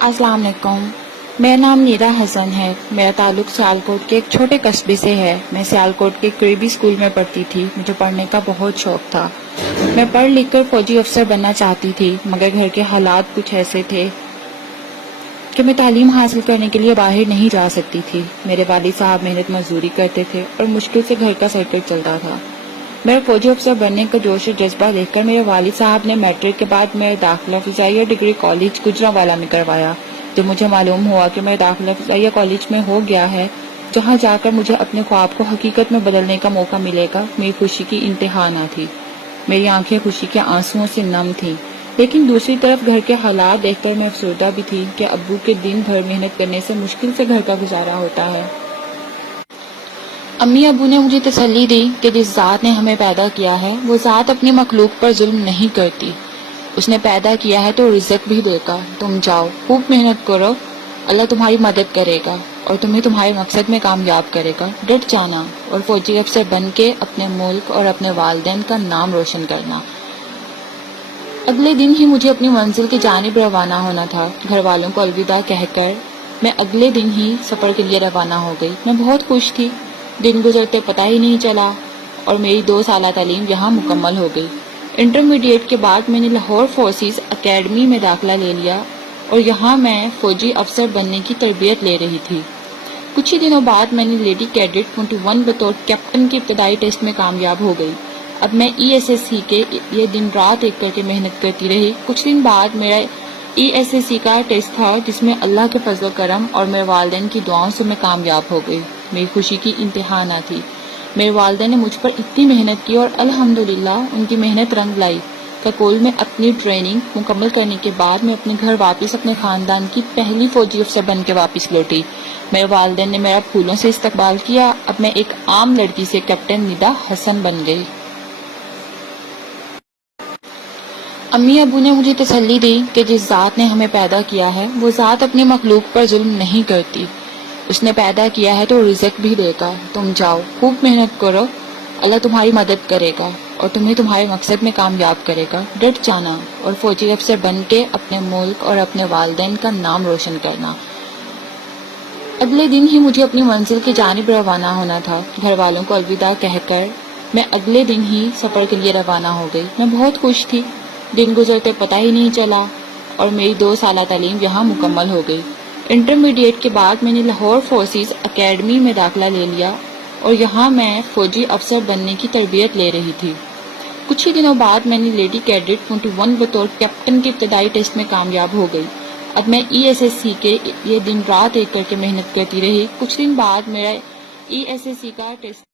السلام علیکم، میرا نام نیرا حسن ہے۔ میرا تعلق سیالکوٹ کے ایک چھوٹے قصبے سے ہے۔ میں سیالکوٹ کے قریبی اسکول میں پڑھتی تھی۔ مجھے پڑھنے کا بہت شوق تھا۔ میں پڑھ لکھ کر فوجی افسر بننا چاہتی تھی، مگر گھر کے حالات کچھ ایسے تھے کہ میں تعلیم حاصل کرنے کے لیے باہر نہیں جا سکتی تھی۔ میرے والد صاحب محنت مزدوری کرتے تھے اور مشکل سے گھر کا سرکل چلتا تھا۔ میرا فوجی افسر بننے کا جوش و جذبہ دیکھ کر میرے والد صاحب نے میٹرک کے بعد میرا داخلہ فضائیہ ڈگری کالج گجرانوالہ میں کروایا۔ جب مجھے معلوم ہوا کہ میرا داخلہ فضائیہ کالج میں ہو گیا ہے، جہاں جا کر مجھے اپنے خواب کو حقیقت میں بدلنے کا موقع ملے گا، میری خوشی کی انتہا نہ تھی۔ میری آنکھیں خوشی کے آنسوؤں سے نم تھیں، لیکن دوسری طرف گھر کے حالات دیکھ کر میں افسردہ بھی تھی کہ ابو کے دن بھر محنت کرنے سے مشکل سے گھر کا گزارا ہوتا ہے۔ امی ابو نے مجھے تسلی دی کہ جس ذات نے ہمیں پیدا کیا ہے وہ ذات اپنی مخلوق پر ظلم نہیں کرتی۔ اس نے پیدا کیا ہے تو رزق بھی دے گا۔ تم جاؤ، خوب محنت کرو، اللہ تمہاری مدد کرے گا اور تمہیں تمہارے مقصد میں کامیاب کرے گا۔ ڈٹ جانا اور فوجی افسر بن کے اپنے ملک اور اپنے والدین کا نام روشن کرنا۔ اگلے دن ہی مجھے اپنی منزل کی جانب روانہ ہونا تھا۔ گھر والوں کو الوداع کہہ کر میں اگلے دن ہی سفر کے لیے روانہ ہو گئی۔ میں بہت خوش تھی۔ دن گزرتے پتہ ہی نہیں چلا اور میری 2 سالہ تعلیم یہاں مکمل ہو گئی۔ انٹرمیڈیٹ کے بعد میں نے لاہور فورسز اکیڈمی میں داخلہ لے لیا اور یہاں میں فوجی افسر بننے کی تربیت لے رہی تھی۔ کچھ ہی دنوں بعد میں نے لیڈی کیڈٹ 21 بطور کیپٹن کے ابتدائی ٹیسٹ میں کامیاب ہو گئی۔ اب میں ESSC کے لیے دن رات ایک کر کے محنت کرتی رہی۔ کچھ دن بعد میرا ESSC کا ٹیسٹ تھا جس میں اللہ کے فضل و کرم اور میرے والدین کی دعاؤں سے میں کامیاب ہو گئی۔ میری خوشی کی انتہا نہ تھی۔ میرے والدین نے مجھ پر اتنی محنت کی اور الحمدللہ ان کی محنت رنگ لائی۔ ککول میں اپنی ٹریننگ مکمل کرنے کے بعد میں اپنے گھر واپس اپنے خاندان کی پہلی فوجی افسر بن کے واپس لوٹی۔ میرے والدین نے میرا پھولوں سے استقبال کیا۔ اب میں ایک عام لڑکی سے کیپٹن نیرا حسن بن گئی۔ امی ابو نے مجھے تسلی دی کہ جس ذات نے ہمیں پیدا کیا ہے وہ ذات اپنی مخلوق پر ظلم نہیں کرتی۔ اس نے پیدا کیا ہے تو رزق بھی دے گا۔ تم جاؤ، خوب محنت کرو، اللہ تمہاری مدد کرے گا اور تمہیں تمہارے مقصد میں کامیاب کرے گا۔ ڈٹ جانا اور فوجی افسر بن کے اپنے ملک اور اپنے والدین کا نام روشن کرنا۔ اگلے دن ہی مجھے اپنی منزل کی جانب روانہ ہونا تھا۔ گھر والوں کو الوداع کہہ کر میں اگلے دن ہی سفر کے لیے روانہ ہو گئی۔ میں بہت خوش تھی۔ دن گزرتے پتہ ہی نہیں چلا اور میری 2 سالہ تعلیم یہاں مکمل ہو گئی۔ انٹرمیڈیٹ کے بعد میں نے لاہور فورسز اکیڈمی میں داخلہ لے لیا اور یہاں میں فوجی افسر بننے کی تربیت لے رہی تھی۔ کچھ ہی دنوں بعد میں نے لیڈی کیڈٹ 21 بطور کیپٹن کے ابتدائی ٹیسٹ میں کامیاب ہو گئی۔ اب میں ESSC کے لیے دن رات ایک کر کے محنت کرتی رہی۔ کچھ دن بعد میرا ESSC کا ٹیسٹ